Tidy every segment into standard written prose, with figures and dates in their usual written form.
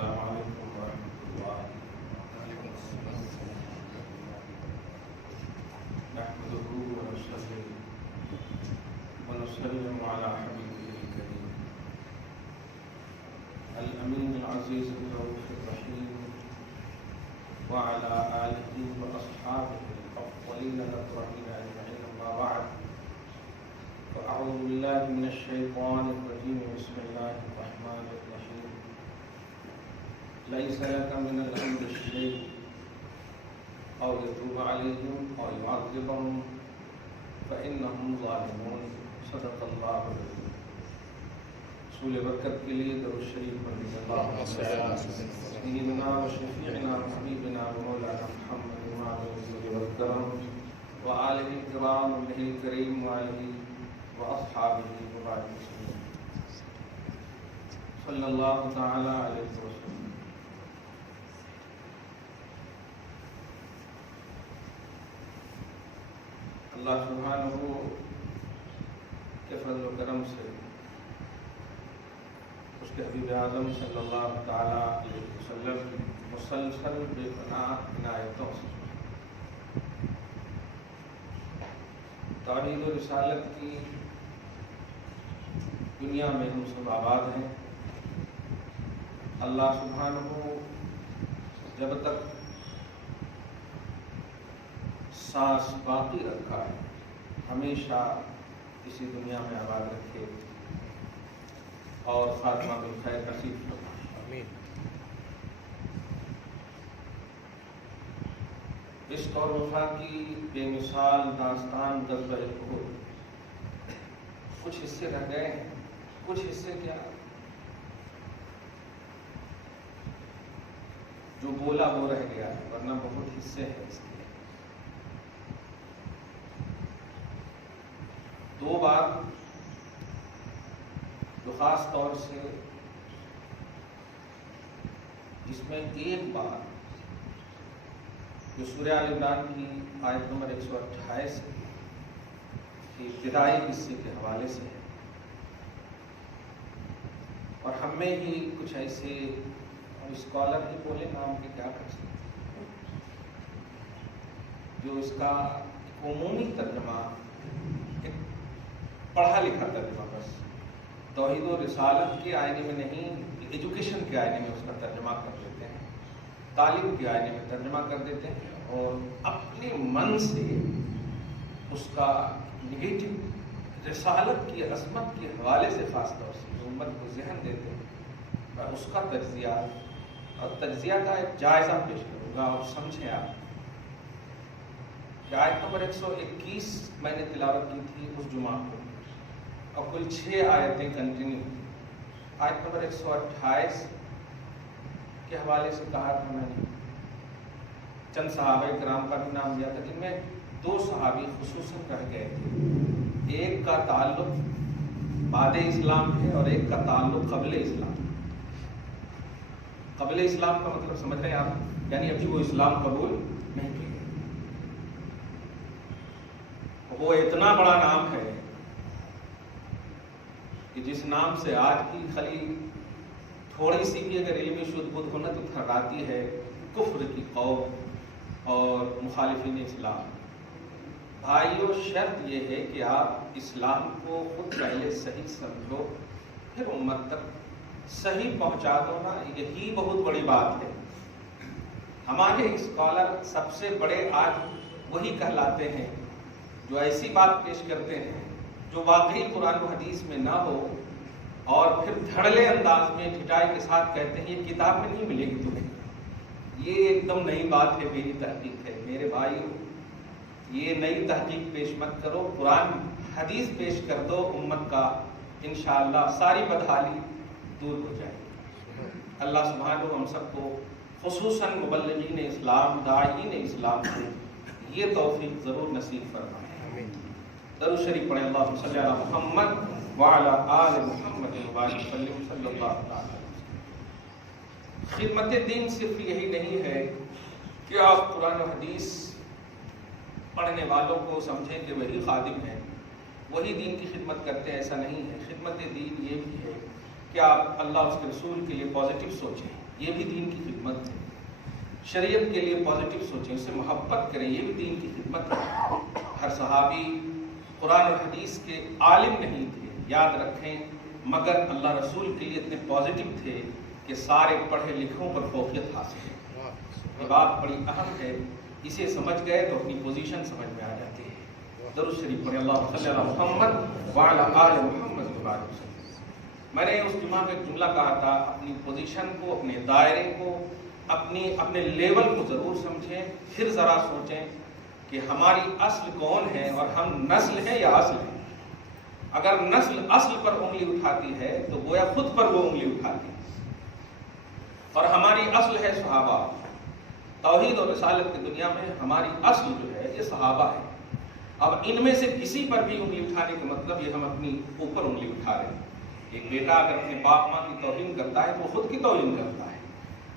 السلام علیکم ورحمۃ اللہ نحمده ونصلي ونسلم على حبيبه الكريم الأمين العزيز الرؤوف الرحيم وعلى آله وأصحابه الأفضلين الأكرمين أجمعين أما بعد فأعوذ بالله من الشيطان الرجيم بسم الله الرحمن الرحيم ليس لك من الأمر شيء أو يتوب عليهم أو يعذبهم فإنهم ظالمون صدق الله العظيم رسول برکت کے لیے درود شریف پڑھیں اللهم صل على سيدنا وشفيعنا وحبيبنا ومولانا محمد وعلى آله والكرام وآله الكرام والنبي الكريم وآله وأصحابه وبعد صلى الله تعالى عليه وسلم. اللہ سبحانہ کے فضل و کرم سے اس کے حبیب اعظم صلی اللہ تعالی علیہ وسلم مسلسل بے پناہ عنایتوں سے توحید و رسالت کی دنیا میں ہم سب آباد ہیں. اللہ سبحانہ جب تک سانس باقی رکھا ہے ہمیشہ اسی دنیا میں آباد رکھے اور خاتمہ بالخیر نصیب فرمائے. آمین. عشق اور وفا کی بے مثال داستان غزوہ احد. کچھ حصے رہ گئے ہیں، کچھ حصے کیا جو بولا وہ رہ گیا ہے، ورنہ بہت حصے ہیں اس کے. دو بات جو خاص طور سے، جس میں ایک بات جو سورہ آل عمران کی آیت نمبر 128 کی ابتدائی حصے کے حوالے سے ہے، اور ہم میں ہی کچھ ایسے اسکالر ہی بولے نام کے کیا کر سکتے جو اس کا عمومی ترجمہ، ایک پڑھا لکھا ترجمہ، بس توحید و رسالت کے آئینے میں نہیں، ایجوکیشن کے آئینے میں اس کا ترجمہ کر دیتے ہیں، تعلیم کے آئینے میں ترجمہ کر دیتے ہیں، اور اپنے من سے اس کا نگیٹو رسالت کی عظمت کے حوالے سے خاص طور سے امت کو ذہن دیتے ہیں. میں اس کا تجزیہ اور تجزیہ کا ایک جائزہ پیش کروں گا، اور سمجھیں آپ کہ آیت نمبر 121 میں نے تلاوت کی تھی اس جمعہ کو، اور کل 6 آیتیں کنٹینیو. آیت نمبر 128 کے حوالے سے کہا تھا میں نے، چند صحابہ کرام کا بھی نام لیا تھا، جن میں 2 صحابی خصوصاً رہ گئے تھے. ایک کا تعلق بعد اسلام ہے اور ایک کا تعلق قبل اسلام. قبل اسلام کا مطلب سمجھ رہے ہیں آپ، یعنی ابھی وہ اسلام قبول نہیں کیے. وہ اتنا بڑا نام ہے کہ جس نام سے آج کی خلی تھوڑی سی بھی اگر علمی شدھ بدھ ہونا تو تھراتی ہے کفر کی قوم اور مخالفین اسلام. بھائیو، شرط یہ ہے کہ آپ اسلام کو خود پہلے صحیح سمجھو، پھر امت تک صحیح پہنچا دو نا. یہی بہت بڑی بات ہے. ہمارے اسکالر سب سے بڑے آج وہی کہلاتے ہیں جو ایسی بات پیش کرتے ہیں جو واقعی قرآن و حدیث میں نہ ہو، اور پھر دھڑلے انداز میں ٹھٹائی کے ساتھ کہتے ہیں یہ کتاب میں نہیں ملے گی تمہیں. یہ ایک دم نئی بات ہے، میری تحقیق ہے. میرے بھائیو، یہ نئی تحقیق پیش مت کرو، قرآن حدیث پیش کر دو. امت کا انشاءاللہ ساری بدحالی دور ہو جائے گی. اللہ سبحانہ ہم سب کو، خصوصاً مبلغین اسلام، داعین اسلام کو یہ توفیق ضرور نصیب فرمائے. درود شریف پڑھیں. اللہم صلی علی محمد وعلی آل محمد وبارک وسلم صلی اللہ علیہ وسلم. خدمت دین صرف یہی نہیں ہے کہ آپ قرآن و حدیث پڑھنے والوں کو سمجھیں کہ وہی خادم ہیں، وہی دین کی خدمت کرتے ہیں. ایسا نہیں ہے. خدمت دین یہ بھی ہے کہ آپ اللہ اس کے رسول کے لیے پازیٹیو سوچیں، یہ بھی دین کی خدمت ہے. شریعت کے لیے پازیٹیو سوچیں، اس سے محبت کریں، یہ بھی دین کی خدمت ہے. ہر صحابی قرآن اور حدیث کے عالم نہیں تھے، یاد رکھیں، مگر اللہ رسول کے لیے اتنے پازیٹیو تھے کہ سارے پڑھے لکھوں پر فوقیت حاصل ہے. یہ بات بڑی اہم ہے، اسے سمجھ گئے تو اپنی پوزیشن سمجھ میں آ جاتی ہے. درود شریف پڑھیں، اللہم صلی علی محمد وعلی آل محمد وبارک وسلم. میں نے اس جمعہ میں ایک جملہ کہا تھا، اپنی پوزیشن کو، اپنے دائرے کو، اپنے لیول کو ضرور سمجھیں، پھر ذرا سوچیں کہ ہماری اصل کون ہے اور ہم نسل ہیں یا اصل ہیں. اگر نسل اصل پر انگلی اٹھاتی ہے تو گویا خود پر وہ انگلی اٹھاتی ہے. اور ہماری اصل ہے صحابہ. توحید اور رسالت کی دنیا میں ہماری اصل جو ہے یہ صحابہ ہے. اب ان میں سے کسی پر بھی انگلی اٹھانے کا مطلب یہ ہم اپنی اوپر انگلی اٹھا رہے ہیں. ایک بیٹا اگر اپنے باپ ماں کی توہین کرتا ہے تو وہ خود کی توہین کرتا ہے.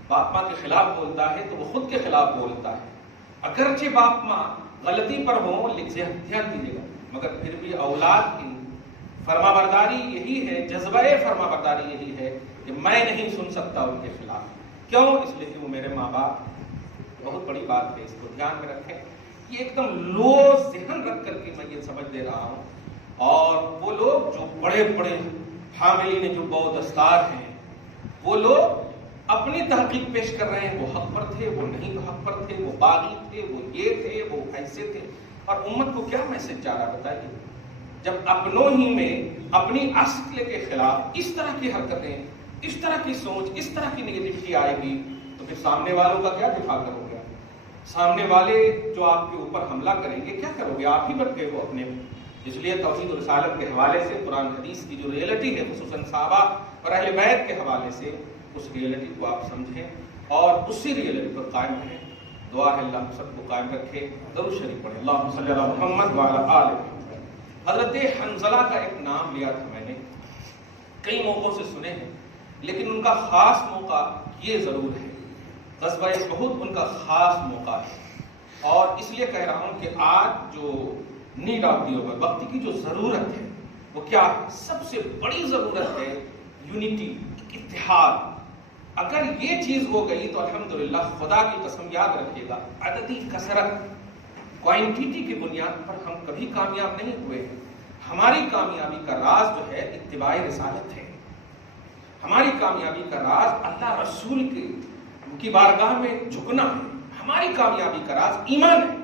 باپ ماں کے خلاف بولتا ہے تو وہ خود کے خلاف بولتا ہے. اگرچہ باپ ماں غلطی پر ہوں، دھیان دیجیے گا، مگر پھر بھی اولاد کی فرما برداری یہی ہے، جذبہ فرما برداری یہی ہے کہ میں نہیں سن سکتا ان کے خلاف. کیوں؟ اس لیے کہ وہ میرے ماں باپ. بہت بڑی بات ہے، اس کو دھیان میں رکھیں. یہ ایک دم لو ذہن رکھ کر کے میں یہ سمجھ دے رہا ہوں. اور وہ لوگ جو بڑے بڑے حاملین جو بہت دستار ہیں، وہ لوگ اپنی تحقیق پیش کر رہے ہیں، وہ حق پر تھے، وہ نہیں حق پر تھے، وہ باغی تھے، وہ یہ تھے، وہ ایسے تھے. اور امت کو کیا میسج جا رہا بتائیے؟ جب اپنوں ہی میں اپنی اصل کے خلاف اس طرح کی حرکتیں، اس طرح کی سوچ، اس طرح کی نگیٹیوٹی آئے گی تو پھر سامنے والوں کا کیا دفاع کرو گے؟ سامنے والے جو آپ کے اوپر حملہ کریں گے کیا کرو گے؟ آپ ہی بٹ گئے ہو اپنے. اس لیے توحید و رسالت کے حوالے سے قرآن حدیث کی جو ریئلٹی ہے، خصوصاً صحابہ اور اہل بیت کے حوالے سے، اس ریئلٹی کو آپ سمجھیں اور اسی ریئلٹی پر قائم رہیں. دعا ہے اللہ ہم سب کو قائم رکھے. درود شریف پڑھیں، اللہم صلی علی محمد وعلی آل محمد. حضرت حنظلہ کا ایک نام لیا تھا میں نے، کئی موقعوں سے سنے ہیں، لیکن ان کا خاص موقع یہ ضرور ہے، غزوہ احد ان کا خاص موقع ہے. اور اس لیے کہہ رہا ہوں کہ آج جو نیڈ آف دی اوور، وقت کی جو ضرورت ہے وہ کیا ہے؟ سب سے بڑی ضرورت ہے یونٹی، اتحاد. اگر یہ چیز ہو گئی تو الحمدللہ، خدا کی قسم یاد رکھیے گا، عددی کثرت، کوانٹیٹی کی بنیاد پر ہم کبھی کامیاب نہیں ہوئے ہیں. ہماری کامیابی کا راز جو ہے اتباع رسالت ہے. ہماری کامیابی کا راز اللہ رسول کی بارگاہ میں جھکنا ہے. ہماری کامیابی کا راز ایمان ہے،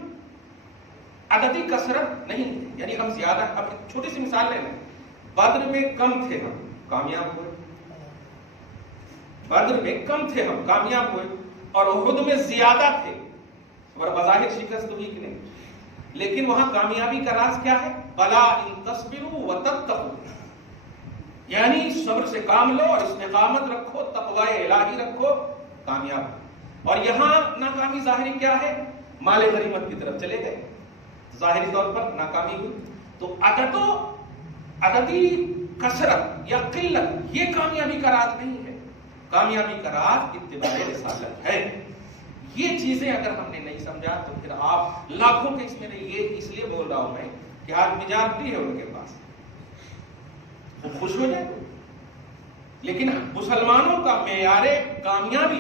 عددی کثرت نہیں ہے. یعنی ہم زیادہ، اب چھوٹی سی مثال لے لیں، بدر میں کم تھے ہم کامیاب ہوئے، بدر میں کم تھے ہم کامیاب ہوئے، اور احد میں زیادہ تھے اور بظاہر شکست ہوئی کہ نہیں. لیکن وہاں کامیابی کا راز کیا ہے؟ بلا ان تصبروا وتتقوا، یعنی صبر سے کام لو اور استقامت رکھو، تقوی الہی رکھو، کامیاب. اور یہاں ناکامی ظاہری کیا ہے؟ مال غنیمت کی طرف چلے گئے، ظاہری طور پر ناکامی ہوئی. تو عددی کثرت یا قلت یہ کامیابی کا راز نہیں ہے. کامیابی کا راز اتباع رسالت ہے. یہ چیزیں اگر ہم نے نہیں سمجھا تو پھر آپ لاکھوں کے اس میں نہیں. یہ اس لیے بول رہا ہوں میں کہ آج مجارتی ہے ان کے پاس، وہ خوش ہو جائے. لیکن مسلمانوں کا معیار کامیابی،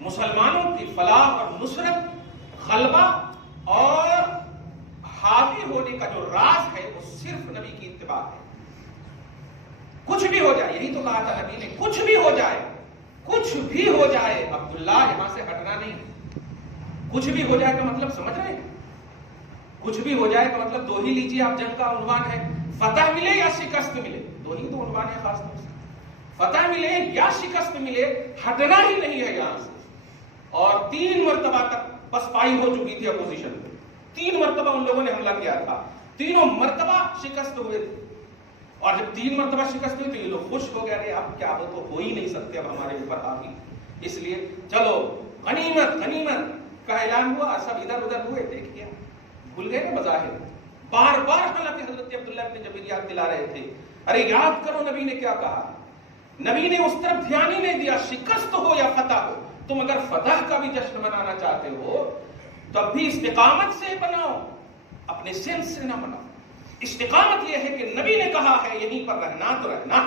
مسلمانوں کی فلاح اور نصرت، غلبہ اور حاوی ہونے کا جو راز ہے وہ صرف نبی کی اتباع ہے. کچھ بھی ہو جائے، یہی تو کہا تھا نبی نے، کچھ بھی ہو جائے، کچھ بھی ہو جائے، عبداللہ یہاں سے ہٹنا نہیں. کچھ بھی ہو جائے کا مطلب سمجھ رہے ہیں؟ کچھ بھی ہو جائے کا مطلب دو ہی لیجیے آپ، جنگ کا عنوان ہے فتح ملے یا شکست ملے، دو ہی تو عنوان ہے خاص طور سے. فتح ملے یا شکست ملے، ہٹنا ہی نہیں ہے یہاں سے. اور 3 مرتبہ تک پسپائی ہو چکی تھی اپوزیشن میں، 3 مرتبہ ان لوگوں نے حملہ کیا تھا، تینوں مرتبہ شکست ہوئے تھے. اور جب 3 مرتبہ شکست ہوئی تو یہ لوگ خوش ہو گئے، اب کیا ہو ہی نہیں سکتے اب ہمارے اوپر حاوی. اس لیے چلو غنیمت غنیمت کا اعلان ہوا، سب ادھر ادھر ہوئے، دیکھیے بھول گئے نا بظاہر. بار بار حالانکہ حضرت عبداللہ ابن جبیر یاد دلا رہے تھے، ارے یاد کرو نبی نے کیا کہا. نبی نے اس طرف دھیان ہی نہیں دیا، شکست ہو یا فتح ہو. تم اگر فتح کا بھی جشن منانا چاہتے ہو تو اب بھی استقامت سے بناؤ، اپنے سینس سے نہ بناؤ. استقامت یہ ہے کہ نبی نے کہا ہے یہیں پر رہنا تو رہنا.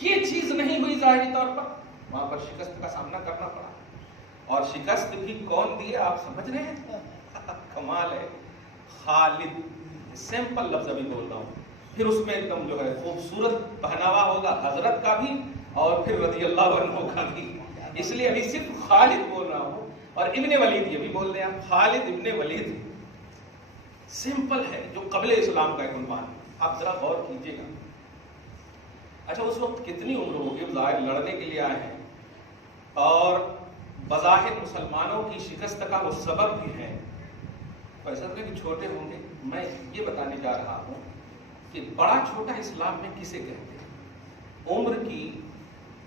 یہ چیز نہیں ہوئی ظاہری طور پر، وہاں پر شکست کا سامنا کرنا پڑا. اور شکست بھی کون دی آپ سمجھ رہے ہیں؟ کمال ہے. خالد، سمپل لفظ ابھی بول رہا ہوں، پھر اس میں ایک دم جو ہے خوبصورت پہناوا ہوگا حضرت کا بھی اور پھر رضی اللہ عنہ کا بھی. اس لیے ابھی صرف خالد بول رہا ہوں. اور ابن ولید، یہ بھی بول دیں آپ، خالد ابن ولید سمپل ہے، جو قبل اسلام کا ایک عنوان ہے. آپ ذرا غور کیجئے گا. اچھا اس وقت کتنی عمر ہوگی؟ ظاہر لڑنے کے لیے آئے ہیں اور بظاہر مسلمانوں کی شکست کا وہ سبب بھی ہے. ایسا نہیں کہ چھوٹے ہوں گے. میں یہ بتانے جا رہا ہوں کہ بڑا چھوٹا اسلام میں کسے کہتے ہیں؟ عمر کی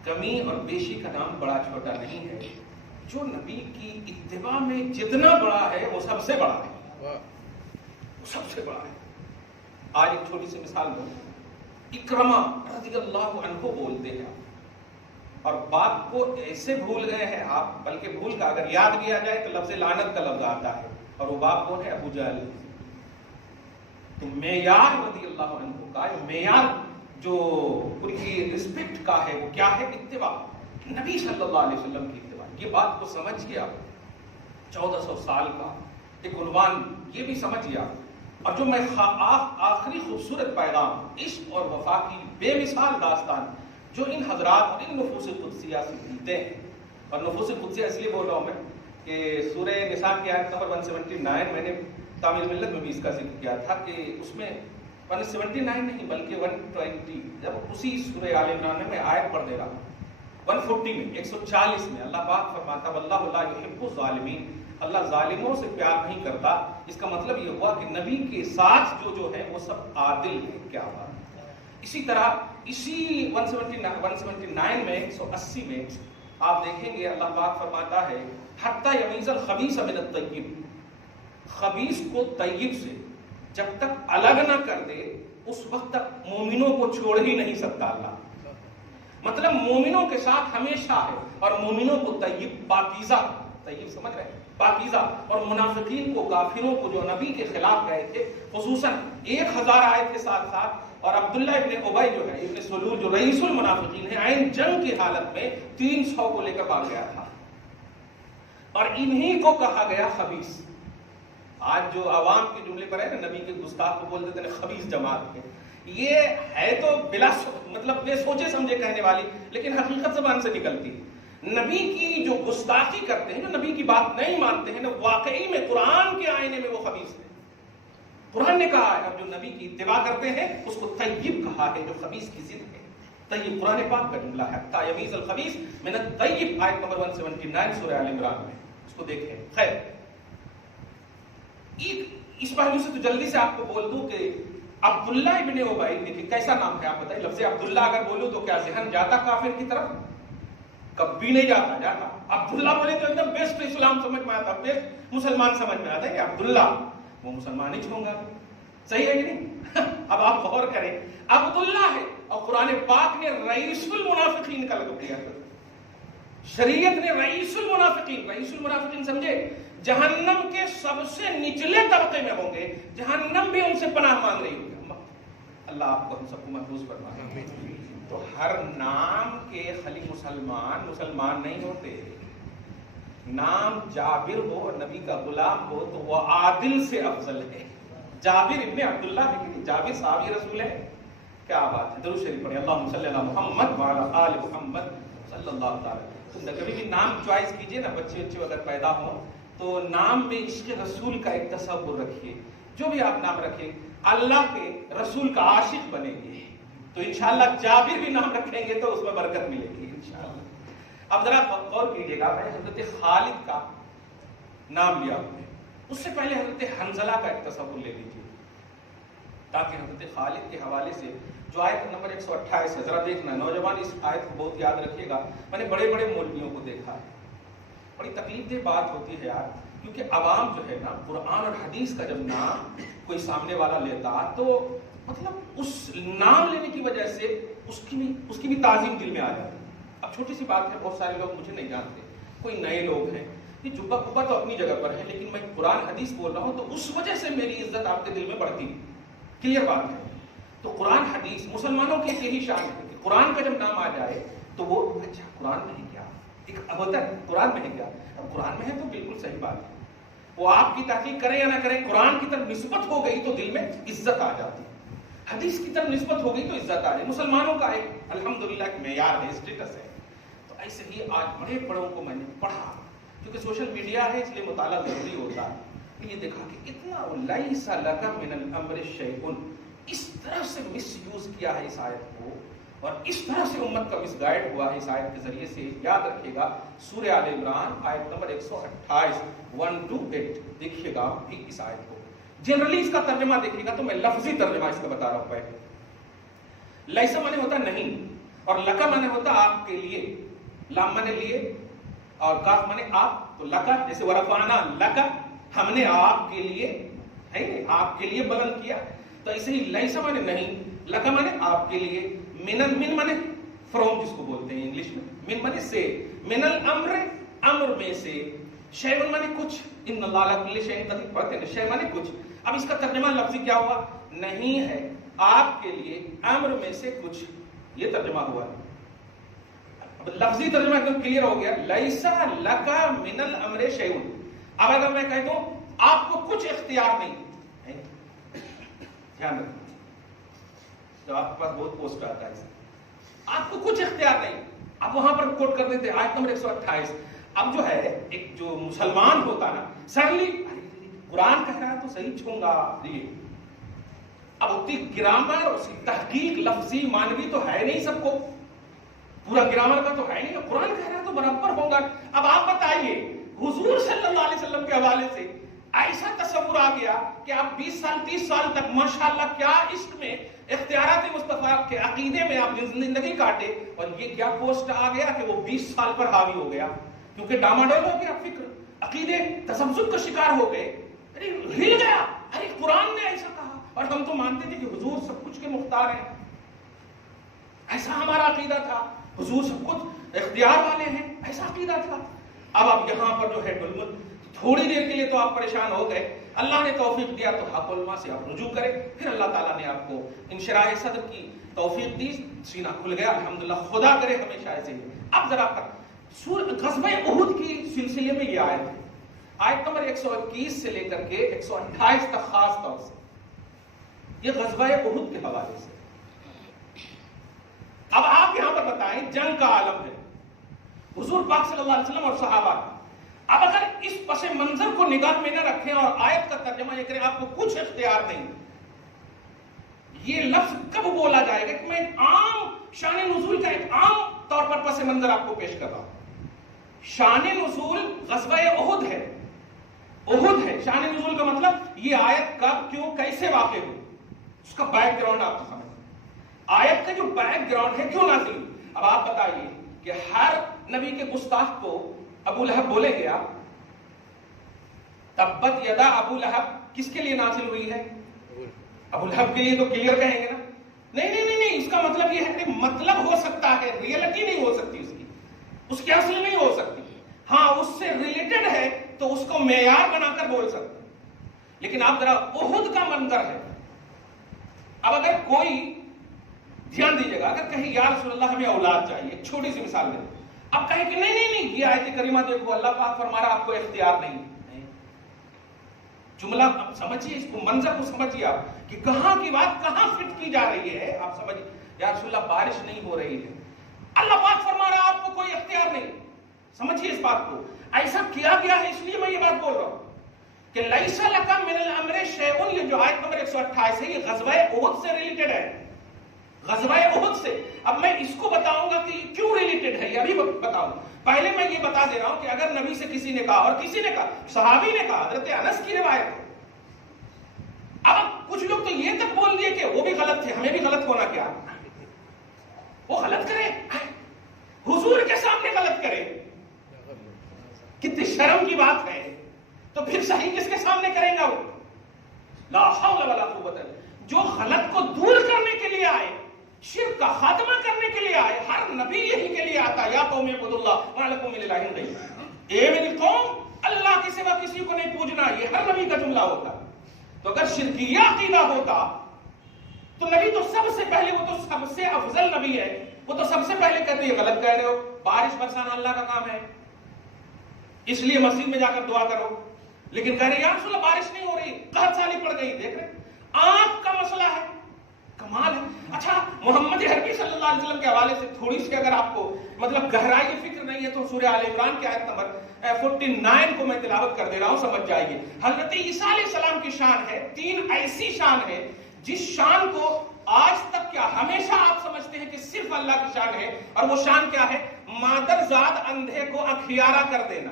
کمی اور بیشی کا نام بڑا چھوٹا نہیں ہے. جو نبی کی اتباع میں جتنا بڑا ہے وہ سب سے بڑا ہے، وہ سب سے بڑا ہے. آج ایک چھوٹی سی مثال دوں. اکرمہ رضی اللہ عنہ بولتے ہیں اور بات کو ایسے بھول گئے ہیں آپ، بلکہ بھول کا اگر یاد بھی آ جائے تو لفظ لعنت کا لفظ آتا ہے. اور وہ باپ کون ہے؟ ابو جہل. تو معیار رضی اللہ عنہ کا معیار جو ان کی رسپیکٹ کا ہے وہ کیا ہے؟ اتباع، نبی صلی اللہ علیہ وسلم کی اتباع. یہ بات کو سمجھ گیا. 1400 سال کا ایک عنوان یہ بھی سمجھ گیا. اور جو میں آخری خوبصورت پیغام، عشق اور وفا کی بے مثال داستان جو ان حضرات اور ان نفوس قدسیہ سے ملتے ہیں. اور نفوس قدسیہ اس لیے بول رہا ہوں میں کہ سورہ نساء کی آیت نمبر 179 میں نے تعمیر ملت میں بھی اس کا ذکر کیا تھا کہ اس میں 179 نہیں بلکہ 120، جب اسی سورہ آل عمران میں آیت پڑھ دے رہا ہوں 140 میں 140 میں اللہ پاک فرماتا واللہ لا یحب الظالمین، اللہ ظالموں سے پیار نہیں کرتا. اس کا مطلب یہ ہوا کہ نبی کے ساتھ جو ہے وہ سب عادل ہے. کیا بات ہے. اسی طرح اسی 179 میں 180 میں آپ دیکھیں گے اللہ پاک فرماتا ہے حتی یمیز الخبیث من الطیب، خبیث کو طیب سے جب تک الگ نہ کر دے اس وقت تک مومنوں کو چھوڑ ہی نہیں سکتا اللہ. مطلب مومنوں کے ساتھ ہمیشہ ہے اور مومنوں کو طیب، پاکیزہ، طیب سمجھ رہے ہیں، پاکیزہ. اور منافقین کو، کافروں کو جو نبی کے خلاف گئے تھے خصوصاً 1000 آیت کے ساتھ ساتھ، اور عبداللہ ابن ابی جو ہے ابن سلول جو رئیس المنافقین ہے عین جنگ کی حالت میں 300 کو لے کر بھاگ گیا تھا اور انہی کو کہا گیا خبیث. آج جو عوام کے جملے پر ہے نا نبی کے گستاخ کو بول دیتے ہیں خبیث جماعت کے، یہ ہے تو بلا مطلب بے سوچے سمجھے کہنے والی لیکن حقیقت زبان سے نکلتی. نبی کی جو گستاخی کرتے ہیں، جو نبی کی بات نہیں مانتے ہیں نا، واقعی میں قرآن کے آئینے میں وہ خبیث ہے. قرآن نے کہا ہے اور جو نبی کی اتباع کرتے ہیں اس کو طیب کہا ہے، جو خبیث کی ضد ہے. طیب قرآن پاک کا جملہ ہے حتی یمیز الخبیث من الطیب، آیت نمبر 179 سورہ آل عمران میں. اس کو دیکھیں. خیر اس پہلو سے تو جلدی سے آپ کو بول دوں کہ عبداللہ ابن ابی دیکھیں کیسا نام ہے. آپ بتائیں لفظ عبداللہ اگر بولوں تو کیا ذہن جاتا کافر کی طرف؟ کبھی نہیں جاتا. عبداللہ بولے تو ایک دم بیسٹ اسلام سمجھ میں آتا، بیسٹ مسلمان سمجھ میں آتا ہے کہ عبداللہ وہ مسلمان ہی چھوں گا. صحیح ہے کہ نہیں؟ اب آپ غور کریں، عبداللہ ہے اور قرآن پاک نے رئیس المنافقین کا لقب دیا. شریعت نے رئیس المنافقین سمجھے جہنم کے سب سے نچلے طبقے میں ہوں گے، جہنم بھی ان سے پناہ مانگ رہی ہوگی. اللہ آپ کو ہم سب کو محفوظ فرمائے. تو ہر نام کے خلی مسلمان نہیں ہوتے. نام جابر ہو اور نبی کا غلام ہو تو وہ عادل سے افضل ہے. جابر ابن عبداللہ ہے، جابر صحابی رسول ہے. کیا بات ہے. درود شریف پڑھیں اللہم صلی علی محمد وعلی آل محمد صلی اللہ تعالی. کبھی بھی نام چوائس کیجئے نا، بچے اگر پیدا ہوں تو نام میں عشق رسول کا ایک تصور رکھیے. جو بھی آپ نام رکھیں اللہ کے رسول کا عاشق بنیں گے تو انشاءاللہ جابر بھی نام رکھیں گے تو اس میں برکت ملے گی انشاءاللہ. اب ذرا غور کیجئے گا، میں حضرت خالد کا نام لیا ہوں، اس سے پہلے حضرت حنظلہ کا ایک تصور لے لیجیے تاکہ حضرت خالد کے حوالے سے جو آیت نمبر 128 ہے ذرا دیکھنا. نوجوان اس آیت کو بہت یاد رکھیے گا. میں نے بڑے بڑے مولویوں کو دیکھا ہے، بڑی تکلیف دہ بات ہوتی ہے یار، کیونکہ عوام جو ہے نا قرآن اور حدیث کا جب نام کوئی سامنے والا لیتا تو مطلب اس نام لینے کی وجہ سے اس کی بھی تعظیم دل میں آ جاتی. اب چھوٹی سی بات ہے، بہت سارے لوگ مجھے نہیں جانتے، کوئی نئے لوگ ہیں، یہ جبہ کبا تو اپنی جگہ پر ہے لیکن میں قرآن حدیث بول رہا ہوں تو اس وجہ سے میری عزت آپ کے دل میں بڑھتی. کلیئر بات ہے. تو قرآن حدیث مسلمانوں کی یہی شان ہے کہ قرآن کا جب نام آ جائے تو وہ اچھا قرآن میں ہے کیا، ایک ہوتا ہے قرآن میں ہے کیا، اب قرآن میں ہے تو بالکل صحیح بات ہے. وہ آپ کی تحقیق کریں یا نہ کریں، قرآن کی طرف نسبت ہو گئی تو دل میں عزت آ جاتی ہے، حدیث کی طرف نسبت ہو گئی تو عزت آ جائے. مسلمانوں کا ایک الحمدللہ ایک معیار ہے، اسٹیٹس ہے. تو ایسے ہی آج بڑے بڑوں کو میں نے پڑھا، کیونکہ سوشل میڈیا ہے اس لیے مطالعہ ضروری ہوتا ہے. یہ دیکھا کہ اتنا لیس لک من الامر شیء، اس طرح سے مس یوز کیا ہے اس آیت کو، اور اس طرح سے امت کا مس گائیڈ ہوا ہے اس آیت کے ذریعے سے. یاد رکھیے گا سورہ آل عمران آیت نمبر 128 1 to 8 دیکھیے گا بھی اس آیت کو. جنرلی اس کا ترجمہ دیکھیے گا تو میں لفظی ترجمہ اس کا بتا رہا ہوں. پہلے لیسا مانے ہوتا نہیں، اور لکا مانے ہوتا آپ کے لیے، لام مانے لیے اور کاف مانے آپ. تو لکا جیسے ورفعنا لکا، ہم نے آپ کے لیے ہے آپ کے لیے بلند کیا. تو ایسے ہی لیسا مانے نہیں، لکا مانے آپ کے لیے، من مانے فروم جس کو بولتے ہیں انگلش میں، من مانے سے، من الامر امر میں سے، شیء مانے کچھ، ان اللہ علی کل شیء قدیر پڑھتے ہیں، شیء مانے کچھ. اب اس کا ترجمہ لفظی کیا ہوا؟ نہیں ہے آپ کے لیے امر میں سے کچھ، یہ ترجمہ ہوا. اب لفظی ترجمہ ایک دم کلیئر ہو گیا، لیسا لکا من الامر شیء. اب اگر میں کہہ دوں آپ کو کچھ اختیار نہیں، دھیان رکھیں تو آپ کے پاس بہت پوسٹ آتا ہے، آپ کو کچھ اختیار نہیں. اب وہاں پر کوٹ کر دیتے آیت نمبر 128. اب جو ہے ایک جو مسلمان ہوتا نا سرلی قرآن کہہ رہا ہے تو صحیح چھوں گا، اب اتنی گرامر اس کی تحقیق لفظی مانوی تو ہے نہیں، سب کو پورا گرامر کا تو ہے نہیں، قرآن کہہ رہا ہے تو برابر ہوگا. اب آپ بتائیے حضور صلی اللہ علیہ وسلم کے حوالے سے ایسا تصور آ گیا کہ آپ 20 سال 30 سال تک ماشاءاللہ کیا عشق میں اختیارات مصطفیٰ کے عقیدے میں آپ زندگی کاٹے، اور یہ کیا پوسٹ آ گیا کہ وہ 20 سال پر حاوی ہو گیا، کیونکہ ڈاماڈول ہو گیا، فکر عقیدے تسبسب کا شکار ہو گئے. ارے ہل گیا، ارے قرآن نے ایسا کہا، اور ہم تو مانتے تھے کہ حضور سب کچھ کے مختار ہیں، ایسا ہمارا عقیدہ تھا، حضور سب کچھ اختیار والے ہیں، ایسا عقیدہ تھا. اب آپ یہاں پر جو ہے تھوڑی دیر کے لیے تو آپ پریشان ہو گئے، اللہ نے توفیق دیا تو حق علماء سے آپ رجوع کریں، پھر اللہ تعالیٰ نے آپ کو انشراح صدر کی توفیق دی، سینہ کھل گیا الحمدللہ، خدا کرے ہمیشہ ایسے ہی. اب ذرا غزوہ احد کی سلسلے میں یہ آیت ہے، آیت نمبر 121 سے لے کر کے 128 تک خاص طور سے یہ غزوہ احد کے حوالے سے. اب آپ یہاں پر بتائیں جنگ کا عالم ہے، حضور پاک صلی اللہ علیہ وسلم اور صحابہ. اب اگر اس پس منظر کو نگاہ میں نہ رکھیں اور آیت کا ترجمہ یہ کریں آپ کو کچھ اختیار نہیں، یہ لفظ کب بولا جائے گا؟ کہ میں عام شان نزول کا ایک عام طور پر پس منظر آپ کو پیش کر رہا ہوں. شان نزول غزوہ احد ہے، احد ہے شان نزول کا مطلب یہ آیت کب کیوں کیسے واقع ہوئی، اس کا بیک گراؤنڈ آپ کو سمجھیں، آیت کا جو بیک گراؤنڈ ہے کیوں نازل ہوئی. اب آپ بتائیے کہ ہر نبی کے گستاخ کو ابو لہب بولے گیا، تبت یدا ابو لہب کس کے لیے نازل ہوئی ہے؟ ابو لہب کے لیے تو کلیئر کہیں گے نا، نہیں اس کا مطلب یہ ہے کہ مطلب ہو سکتا ہے، ریئلٹی نہیں ہو سکتی اس کی اصل نہیں ہو سکتی، ہاں اس سے ریلیٹڈ ہے تو اس کو معیار بنا کر بول سکتے. لیکن آپ ذرا احد کا منظر ہے. اب اگر کوئی دھیان دیجیے گا، اگر کہیں یا رسول اللہ ہمیں اولاد چاہیے، ایک چھوٹی سی مثال دیں، اب کہیں کہ نہیں یہ آیت کریمہ دیکھو اللہ پاک فرما رہا آپ کو اختیار نہیں. جملہ سمجھیے، اس کو منظر کو سمجھیے آپ کہ کہاں کی بات کہاں فٹ کی جا رہی ہے. آپ سمجھیے یا رسول اللہ بارش نہیں ہو رہی ہے، اللہ پاک فرما رہا آپ کو کوئی اختیار نہیں. سمجھیے اس بات کو، ایسا کیا گیا ہے، اس لیے میں یہ بات بول رہا ہوں کہ لیسا لکا من الامر شیء، یہ جو آیت نمبر 128 ہے یہ غزوہ احد سے ریلیٹڈ ہے، غزوہ احد سے. اب میں اس کو بتاؤں گا کہ کیوں ریلیٹڈ ہے، یہ ابھی بتاؤں. پہلے میں یہ بتا دے رہا ہوں کہ اگر نبی سے کسی نے کہا، اور کسی نے کہا، صحابی نے کہا، حضرت انس کی روایت ہے. اب کچھ لوگ تو یہ تک بول دیے کہ وہ بھی غلط تھے، ہمیں بھی غلط ہونا کیا، وہ غلط کرے، حضور کے سامنے غلط کرے، کتنی شرم کی بات ہے. تو پھر صحیح کس کے سامنے کریں گا وہ؟ لا حول ولا قوت. جو غلط کو دور کرنے کے لیے آئے، شرک کا خاتمہ کرنے کے لیے آئے، ہر نبی یہی کے لیے آتا، یا قوم اعبدوا اللہ ما لکم من الہ غیرہ، اے میری قوم اللہ کے سوا کسی کو نہیں پوجنا، یہ ہر نبی کا جملہ ہوتا. تو اگر شرکیہ عقیدہ ہوتا تو نبی تو سب سے پہلے، وہ تو سب سے افضل نبی ہے، وہ تو سب سے پہلے کہتے یہ غلط کہہ رہے ہو، بارش برسانا اللہ کا کام ہے، اس لیے مسجد میں جا کر دعا کرو. لیکن کہہ رہے یا رسول اللہ بارش نہیں ہو رہی، قحط سالی پڑ گئی. دیکھ رہے آنکھ کا مسئلہ ہے، کمال ہے. اچھا محمد عربی صلی اللہ علیہ وسلم کے حوالے سے تھوڑی سی اگر آپ کو مطلب گہرائی فکر نہیں ہے تو سورہ آل عمران کی آیت نمبر 49 کو میں تلاوت کر دے رہا ہوں، سمجھ جائیے. حضرت عیسیٰ علیہ السلام کی شان ہے، 3 ایسی شان ہے جس شان کو آج تک کیا ہمیشہ آپ سمجھتے ہیں کہ صرف اللہ کی شان ہے. اور وہ شان کیا ہے؟ مادرزاد اندھے کو اخیارہ کر دینا.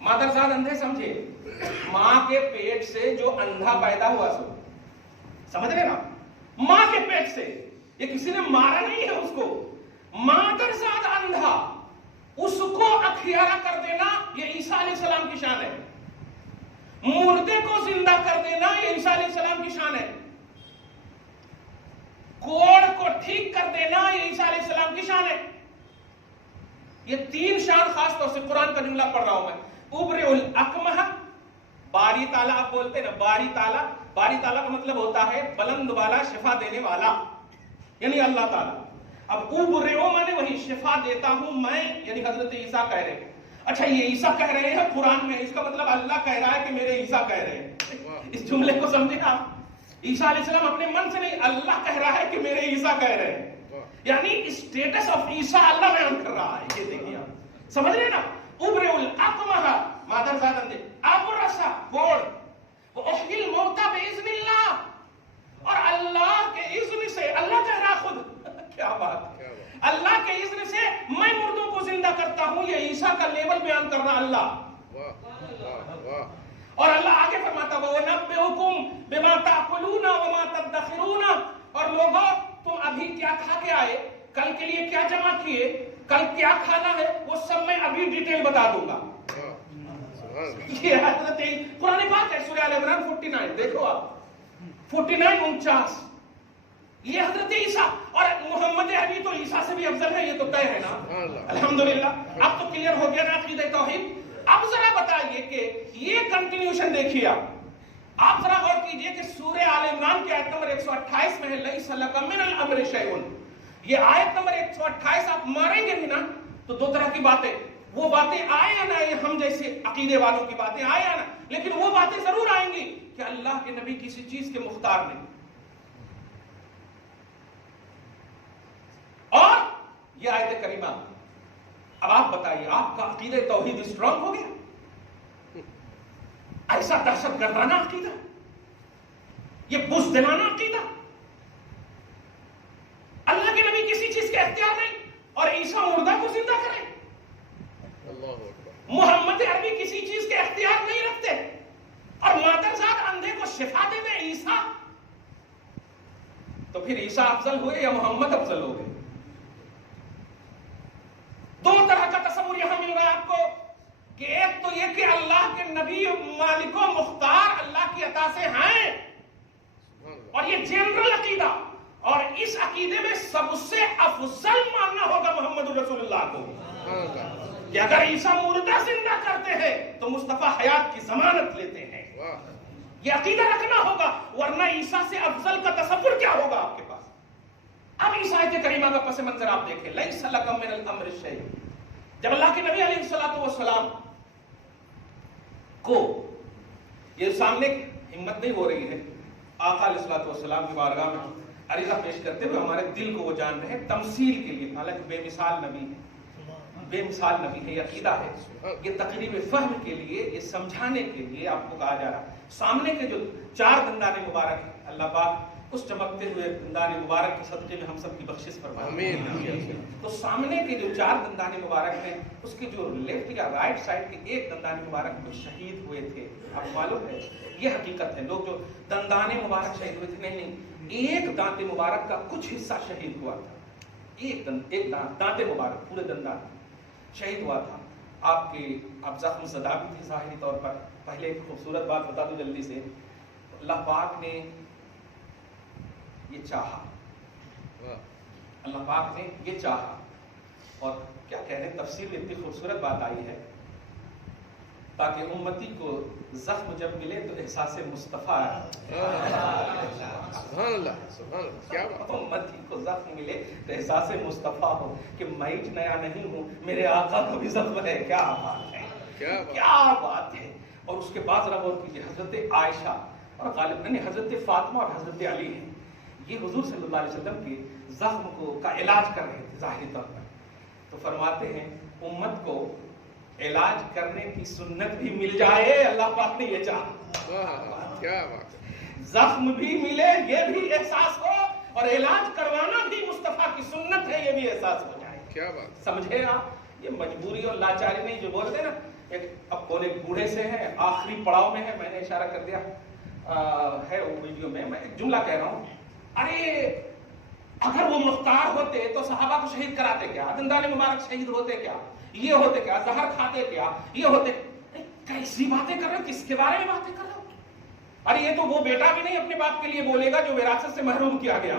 مادرزاد اندھے سمجھے، ماں کے پیٹ سے جو اندھا پیدا ہوا، سو سمجھ رہے نا، ماں کے پیٹ سے، یہ کسی نے مارا نہیں ہے اس کو، مادرزاد اندھا، اس کو اخیارہ کر دینا یہ عیسیٰ علیہ السلام کی شان ہے. مردے کو زندہ کر دینا یہ عیسیٰ علیہ السلام کی شان ہے. کوڑ کو ٹھیک کر دینا یہ عیسیٰ علیہ السلام کی شان ہے. یہ 3 شان خاص طور سے قرآن کا جملہ پڑھ رہا ہوں میں. ابرئ الاکمہ، باری تعالیٰ، آپ بولتے ہیں نا باری تعالیٰ، باری تعالیٰ کا مطلب ہوتا ہے بلند والا، شفا دینے والا، یعنی اللہ تعالیٰ. اب ابرئ مانے وہی شفا دیتا ہوں میں، یعنی حضرت عیسیٰ کہہ رہے ہیں. اچھا یہ عیسیٰ کہہ رہے ہیں قرآن میں، اس کا مطلب اللہ کہہ رہا ہے کہ میرے عیسیٰ کہہ رہے ہیں. اس جملے کو سمجھے آپ، عیسیٰ علیہ السلام اپنے من سے نہیں، اللہ کہہ رہا ہے کہ میرے عیسیٰ کہہ رہے ہیں، یعنی اسٹیٹس آف عیسیٰ اللہ بیان کر رہا ہے. یہ دیکھیے آپ سمجھ رہے نا. ابرئ الاکمہ مادرزاد اندھے، ابرص کوڑ، واحیی الموتى باذن اللہ، اور اللہ کے اذن سے، اللہ کہہ رہا خود، کیا بات، اللہ کے اذن سے میں مردوں کو زندہ کرتا ہوں. یہ عیسیٰ کا لیول بیان کر رہا اللہ. اور اللہ آگے فرماتا وَنَبِّئُكُمْ بِمَا تَأْكُلُونَ وَمَا تَدَّخِرُونَ، اور لوگوں تم ابھی کیا کھا کے آئے، کل کے لیے کیا جمع کیے، کل کیا کھانا ہے، وہ سب میں ابھی ڈیٹیل بتا دوں گا. یہ حضرت قرآن پاک ہے، سورہ آل عمران 49 دیکھو آپ، 49-49. یہ حضرت عیسیٰ، اور محمد عربی تو عیسیٰ سے بھی افضل ہے، یہ تو طے ہے نا الحمدللہ. اب تو کلیئر ہو گیا نا عقیدہ توحید. اب ذرا بتائیے کہ یہ کنٹینیوشن دیکھیے آپ ذرا غور کیجئے کہ سورہ آل عمران کی آیت نمبر 128 میں ہے لیس لک من الامر شیء. یہ آیت نمبر 128 آپ ماریں گے بھی نا تو 2 طرح کی باتیں، وہ باتیں آئے یا نہ، ہم جیسے عقیدے والوں کی باتیں آئے یا نہ، لیکن وہ باتیں ضرور آئیں گی کہ اللہ کے نبی کسی چیز کے مختار نہیں. اور یہ آیت کریمہ، اب آپ بتائیے آپ کا عقیدہ توحید اسٹرانگ ہو گیا؟ ایسا دہشت گردانہ عقیدہ، یہ بزدلانہ عقیدہ، اللہ کے نبی کسی چیز کا اختیار نہیں اور عیسیٰ مردہ کو زندہ کرے. محمد عربی کسی چیز کے اختیار نہیں رکھتے اور مادرزاد اندھے کو شفا دے دے عیسیٰ. تو پھر عیسیٰ افضل ہوئے یا محمد افضل ہو گئے؟ 2 طرح کا تصور یہاں مل رہا ہے آپ کو کہ ایک تو یہ کہ اللہ کے نبی مالک و مختار اللہ کی عطا سے ہیں، اور یہ جنرل عقیدہ، اور اس عقیدے میں سب سے افضل ماننا ہوگا محمد رسول اللہ کو، کہ اگر عیسیٰ مردہ زندہ کرتے ہیں تو مصطفیٰ حیات کی ضمانت لیتے ہیں. یہ عقیدہ رکھنا ہوگا، ورنہ عیسیٰ سے افضل کا تصور کیا ہوگا آپ کے پاس. اب اس آیت کریمہ کا پس منظر آپ دیکھیں، لیس لک من الامر شیء. جب اللہ کے نبی علیہ الصلوۃ والسلام کو یہ سامنے ہمت نہیں ہو رہی ہے آقا علیہ الصلوۃ والسلام کی بارگاہ میں عریضہ پیش کرتے ہوئے، ہمارے دل کو وہ جان رہے ہیں تمثیل کے لیے، حالانکہ بے مثال نبی ہے، بے مثال نبی ہے، یہ عقیدہ ہے، یہ تقریب فہم کے لیے، یہ سمجھانے کے لیے آپ کو کہا جا رہا ہے. سامنے کے جو 4 دندان مبارک ہیں، اللہ پاک اس چمکتے ہوئے دندان مبارک کے صدقے میں ہم سب کی بخشش فرمائے. تو سامنے کے جو 4 دندان مبارک ہیں، اس کے جو لیفٹ یا رائٹ سائڈ کے 1 دندان مبارک جو شہید ہوئے تھے، آپ معلوم ہے یہ حقیقت ہے. لوگ جو دندان مبارک شہید ہوئے تھے، نہیں، 1 دانت مبارک کا کچھ حصہ شہید ہوا تھا. ایک دانت مبارک پورے دندان شہید ہوا تھا. آپ زخم زدہ بھی تھے ظاہری طور پر. پہلے ایک خوبصورت بات بتا دوں جلدی سے، اللہ پاک نے یہ چاہا، اللہ پاک نے یہ چاہا، اور کیا کہہ رہے ہیں تفسیر میں اتنی خوبصورت بات آئی ہے، تاکہ امتی کو زخم جب ملے تو احساس مصطفیٰ سبحان اللہ سبحان اللہ، کیا بات، امتی کو زخم ملے تو احساس مصطفیٰ ہو کہ میں نیا نہیں ہوں، میرے آقا کو بھی زخم ہے. کیا بات ہے، کیا بات ہے. اور اس کے بعد ذرا غور کیجیے، حضرت عائشہ اور غالب نہیں حضرت فاطمہ اور حضرت علی ہیں، یہ حضور صلی اللہ علیہ وسلم کے زخم کا علاج کر رہے تھے ظاہری طور پر. تو فرماتے ہیں امت کو علاج کرنے کی سنت بھی مل جائے، اللہ پاک نے یہ چاہا. کیا بات، زخم بھی ملے یہ بھی احساس ہو، اور علاج کروانا بھی مصطفیٰ کی سنت ہے یہ بھی احساس ہو جائے. کیا بات، سمجھے آپ، یہ مجبوری اور لاچاری نہیں. جو بولتے نا اب کون ایک بوڑھے سے ہیں، آخری پڑاؤ میں ہے، میں نے اشارہ کر دیا ہے وہ ویڈیو میں ایک جملہ کہہ رہا ہوں، ارے اگر وہ مختار ہوتے تو صحابہ کو شہید کراتے کیا، دندان مبارک شہید ہوتے کیا، یہ ہوتے کیا، زہر کھاتے کیا، یہ ہوتے. کیسی باتیں کر رہے ہو، کس کے بارے میں باتیں کر رہے ہو. ارے یہ تو وہ بیٹا بھی نہیں اپنے باپ کے لیے بولے گا جو وراثت سے محروم کیا گیا.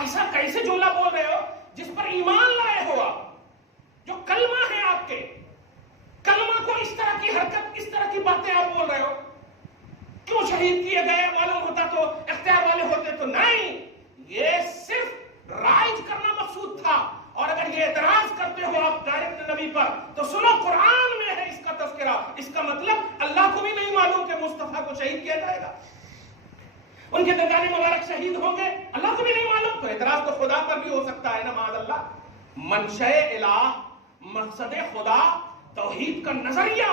ایسا کیسے جملہ بول رہے ہو جس پر ایمان لائے ہو آپ، جو کلمہ ہے آپ کے کلمہ کو اس طرح کی حرکت، اس طرح کی باتیں آپ بول رہے ہو. کیوں شہید کیے گئے، معلوم ہوتا تو اختیار والے ہوتے تو نہیں. یہ صرف رائج کرنا مقصود تھا. اور اگر یہ اعتراض کرتے ہو آپ ڈائریکٹ نبی پر تو سنو، قرآن میں ہے اس کا تذکرہ. اس کا مطلب اللہ کو بھی نہیں معلوم کہ مصطفیٰ کو شہید کیا جائے گا، ان کے دندان مبارک شہید ہوں گے، اللہ کو بھی نہیں معلوم. تو اعتراض تو خدا پر بھی ہو سکتا ہے نا معاذ اللہ. منشأ الہ، مقصد خدا، توحید کا نظریہ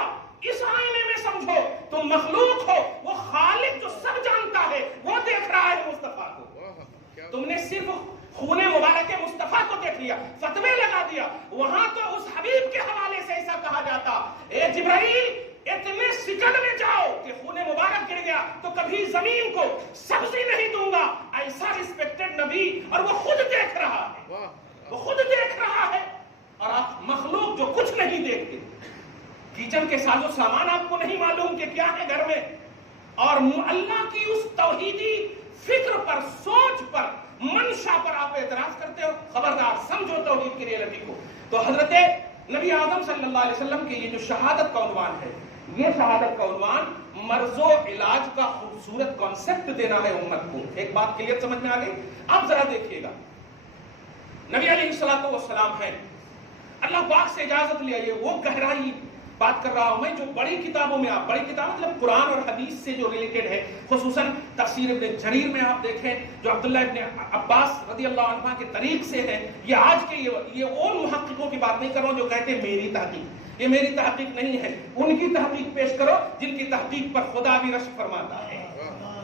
اس آئینے میں سمجھو. تم مخلوق ہو، وہ خالق جو سب جانتا ہے وہ دیکھ رہا ہے مصطفیٰ کو. تم نے صرف خون مبارک مصطفیٰ کو دیکھ لیا، فتوے لگا دیا. وہاں تو اس حبیب کے حوالے سے ایسا کہا جاتا، اے جبرائیل اتنے سکن میں جاؤ کہ خون مبارک گر گیا تو کبھی زمین کو سبزی نہیں دوں گا. ایسا ریسپیکٹڈ نبی، اور وہ خود دیکھ رہا ہے، وہ خود دیکھ رہا ہے. اور آپ مخلوق جو کچھ نہیں دیکھتے، کچن کے ساز و سامان آپ کو نہیں معلوم کہ کیا ہے گھر میں، اور اللہ کی اس توحیدی فکر پر، سوچ پر، منشا پر آپ اعتراض کرتے ہو. خبردار، سمجھو توحید کی ریئلٹی کو. تو حضرت نبی اعظم صلی اللہ علیہ وسلم کے یہ جو شہادت کا عنوان ہے، یہ شہادت کا عنوان مرض و علاج کا خوبصورت کانسیپٹ دینا ہے امت کو. ایک بات کلیئر سمجھ میں آ گئی؟ اب ذرا دیکھیے گا، نبی علیہ الصلوۃ والسلام ہے، اللہ پاک سے اجازت لے آئیے. وہ گہرائی بات کر رہا ہوں میں جو بڑی کتابوں میں، آپ بڑی کتاب مطلب قرآن اور حدیث سے جو ریلیٹڈ ہے، خصوصاً تفسیر ابن جریر میں آپ دیکھیں جو عبداللہ ابن عباس رضی اللہ عنہ کے طریق سے ہے. یہ آج کے یہ اور محققوں کی بات نہیں کر رہا ہوں جو کہتے ہیں میری تحقیق، یہ میری تحقیق نہیں ہے، ان کی تحقیق پیش کرو جن کی تحقیق پر خدا بھی رشک فرماتا ہے،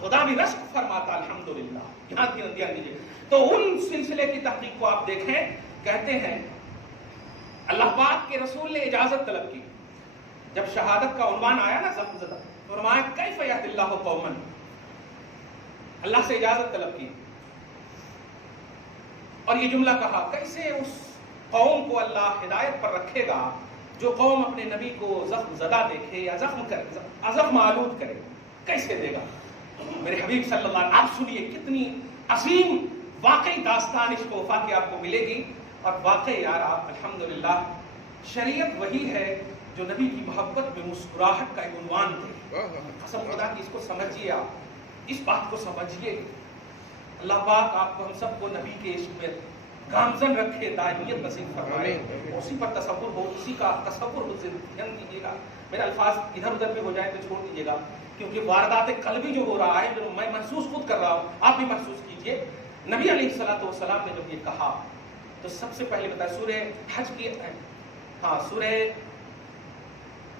خدا بھی رشک فرماتا ہے الحمدللہ. یہاں دھیان دیجیے. تو ان سلسلے کی تحقیق کو آپ دیکھیں. کہتے ہیں اللہ پاک کے رسول نے اجازت طلب کی جب شہادت کا عنوان آیا نا زخم زدہ، فرمایا کیف یہدی اللہ قوما، اللہ سے اجازت طلب کی اور یہ جملہ کہا، کیسے اس قوم کو اللہ ہدایت پر رکھے گا جو قوم اپنے نبی کو زخم زدہ دیکھے یا زخم آلود کرے، کیسے دے گا. میرے حبیب صلی اللہ علیہ وسلم، آپ سنیے کتنی عظیم واقعی داستان اس توفہ کی آپ کو ملے گی. اور واقعی یار آپ الحمدللہ، شریعت وہی ہے جو نبی کی محبت میں مسکراہٹ کا ایک عنوان دے. قسم خدا کی اس کو سمجھیے، آپ اس بات کو سمجھیے. اللہ پاک آپ کو ہم سب کو نبی کے عشق میں گامزن رکھے، دائمیت نصیب فرمائے، اسی پر تصور ہو، اسی کا تصور ذہن دیجیے گا. میرے الفاظ ادھر ادھر بھی ہو جائے تو چھوڑ دیجیے گا، کیونکہ واردات قلبی جو ہو رہا ہے، جو میں محسوس خود کر رہا ہوں، آپ بھی محسوس کیجیے. نبی علیہ الصلوۃ والسلام نے جب یہ کہا تو سب سے پہلے بتایا سورہ حج کی، سورہ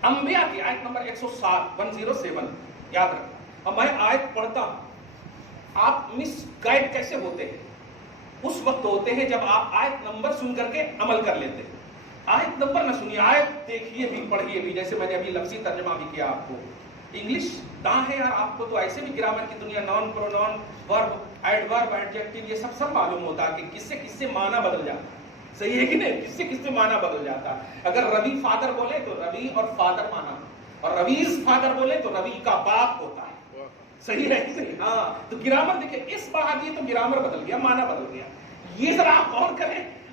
انبیاء کی آیت نمبر 107 یاد رکھنا. اور میں آیت پڑھتا ہوں، آپ مس گائیڈ کیسے ہوتے ہیں؟ اس وقت ہوتے ہیں جب آپ آیت نمبر سن کر کے عمل کر لیتے ہیں. آیت نمبر نہ سنیے، آیت دیکھیے بھی، پڑھیے بھی. جیسے میں نے ابھی لفظی ترجمہ بھی کیا آپ کو. انگلش داں ہے یار، آپ کو تو ایسے بھی گرامر کی دنیا، نون پرونون، ورب، ایڈورب، ایڈجیکٹو، یہ سب معلوم ہوتا ہے کہ کس سے معنی بدل جاتا ہے. صحیح ہے کہ نہیں؟ کس سے معنی بدل جاتا ہے. اگر روی فادر بولے تو روی اور فادر معنی، اور رویز فادر بولے تو روی کا باپ ہوتا ہے. صحیح ہے کہ نہیں؟ ہاں. تو گرامر دیکھیں، اس بار یہ تو گرامر بدل گیا، معنی بدل گیا. یہ ذرا آپ غور کریں.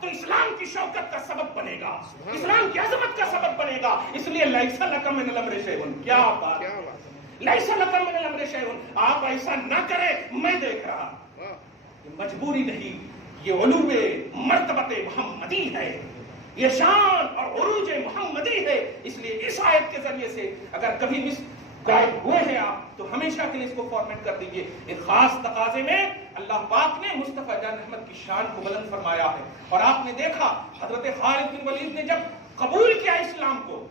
تو اسلام کی شوکت کا سبب بنے گا، اسلام کی عظمت کا سبب بنے گا. اس لیے لیس لک من الامر شیء، کیا بات ہے، لیس لک من الامر شیء. آپ ایسا نہ کریں، میں دیکھ رہا. یہ مجبوری نہیں، یہ علو مرتبت محمدی ہے، یہ شان اور عروج محمدی ہے. اس لیے اس آیت کے ذریعے سے اگر کبھی مس گائیڈ ہوئے ہیں آپ تو ہمیشہ کے لیے اس کو فارمیٹ کر دیجئے. ایک خاص تقاضے میں اللہ پاک نے مصطفیٰ جان احمد کی شان کو بلند فرمایا ہے. اور آپ نے دیکھا حضرت خالد بن ولید نے جب قبول کیا اسلام کو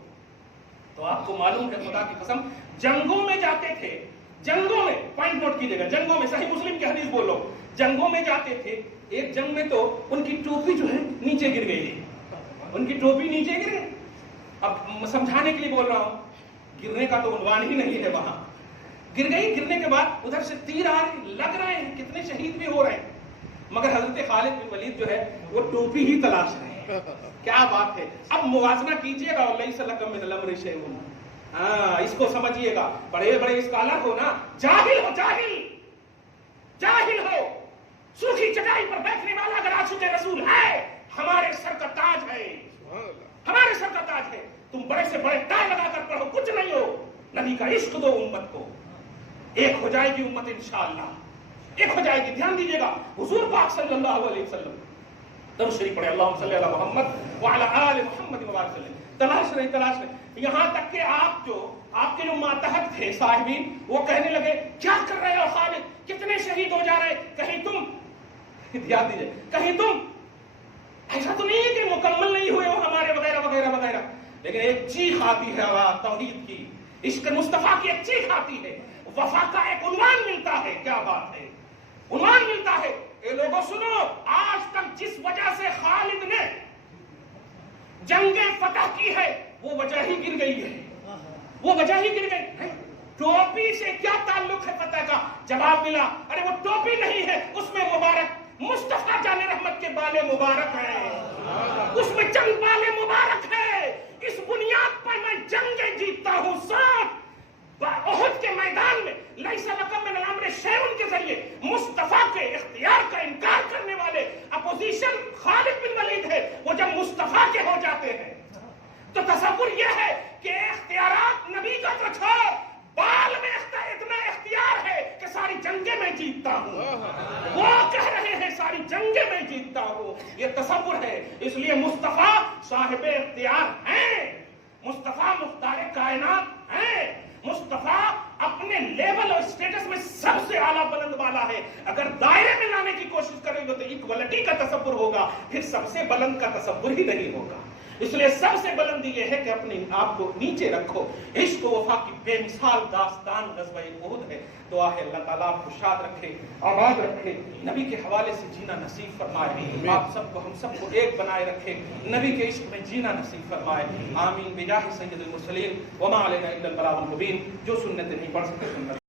تو آپ کو معلوم ہے خدا کی قسم جنگوں میں جاتے تھے، جنگوں میں پوائنٹ نوٹ کیجیے گا، جنگوں میں صحیح مسلم کی حدیث بول رہا ہوں، جنگوں میں جاتے تھے. ایک جنگ میں تو ان کی ٹوپی جو ہے نیچے گر گئی، ان کی ٹوپی نیچے گر گئی. اب سمجھانے کے لیے بول رہا ہوں، گرنے کا تو عنوان ہی نہیں ہے، وہاں گر گئی. گرنے کے بعد ادھر سے تیر آ رہے، لگ رہے ہیں، کتنے شہید بھی ہو رہے ہیں، مگر حضرت خالد بن ولید جو ہے وہ ٹوپی ہی تلاش رہے ہیں. کیا بات ہے. اب موازنہ کیجئے گا، لیس لک من الامر شیء. ہاں اس کو سمجھیے گا. بڑے بڑے اسکالر ہو نا، جاہل ہو، جاہل جاہل ہو، سوکھی چٹائی پر بیٹھنے والا اگر عاشق رسول ہے، ہمارے سر کا تاج ہے، ہمارے سر کا تاج ہے. تم بڑے سے بڑے ٹائی لگا کر پڑھو، کچھ نہیں ہو. نبی کا عشق دو امت کو، ایک ہو جائے گی امت انشاءاللہ، ایک ہو جائے گی. دھیان دیجیے گا، حضور پاک صلی اللہ علیہ وسلم درود شریف پڑھے، اللہم صلی علی محمد وعلی آل محمد وبارک وسلم. تلاش نہیں. یہاں تک کہ آپ کے جو ماتحت تھے صاحبین، وہ کہنے لگے کیا کر رہے ہو خالد، کتنے شہید ہو جا رہے، کہیں تم دھیان دیجیے، کہیں تم ایسا تو نہیں ہے کہ مکمل نہیں ہوئے ہو ہمارے، وغیرہ وغیرہ وغیرہ. لیکن ایک چیخ آتی ہے آواز توحید کی، عشق مصطفیٰ کی ایک چیخ آتی ہے، وفا کا ایک عنوان ملتا ہے. کیا بات ہے، عنوان ملتا ہے. اے لوگوں سنو، آج تک جس وجہ سے خالد نے جنگیں فتح کی ہے وہ وجہ ہی گر گئی ہے، وہ وجہ ہی گر گئی ہے. ٹوپی سے کیا تعلق ہے فتح کا؟ جواب ملا، ارے وہ ٹوپی نہیں ہے، اس میں مبارک مصطفیٰ جان رحمت کے بالے مبارک ہیں، اس میں چند بالے مبارک ہے. اس بنیاد پر میں جنگیں جیتتا ہوں. ساتھ احد کے میدان میں لیس لک من الامر شیء کے ذریعے مصطفیٰ کے اختیار کا انکار کرنے والے اپوزیشن خالد بن ولید ہے. وہ جب مصطفیٰ کے ہو جاتے ہیں تو تصور یہ ہے کہ اختیارات نبی کا تو چھوڑ، بال میں اتنا اختیار ہے کہ ساری جنگیں میں جیتتا ہوں. وہ کہہ رہے ہیں ساری جنگیں میں جیتتا ہوں. یہ تصور ہے. اس لیے مصطفیٰ صاحب اختیار ہیں، مصطفیٰ مختار کائنات ہیں، مصطفیٰ اپنے لیول اور اسٹیٹس میں سب سے اعلیٰ بلند والا ہے. اگر دائرے میں لانے کی کوشش کریں گے تو ایکوالٹی کا تصور ہوگا، پھر سب سے بلند کا تصور ہی نہیں ہوگا. اس لیے سب سے بلندی یہ ہے کہ اپنے آپ کو نیچے رکھو. عشق و وفا کی بے مثال داستان غزوہ احد ہے. دعا ہے اللہ تعالیٰ آپ کو شاد رکھے، آباد رکھے، نبی کے حوالے سے جینا نصیب فرمائے، آپ سب کو ہم سب کو ایک بنائے رکھے، نبی کے عشق میں جینا نصیب فرمائے. آمین بجاہ سید المرسلین وما علینا الا البلاغ المبین. جو سنت نہیں پڑھ سکتے سنت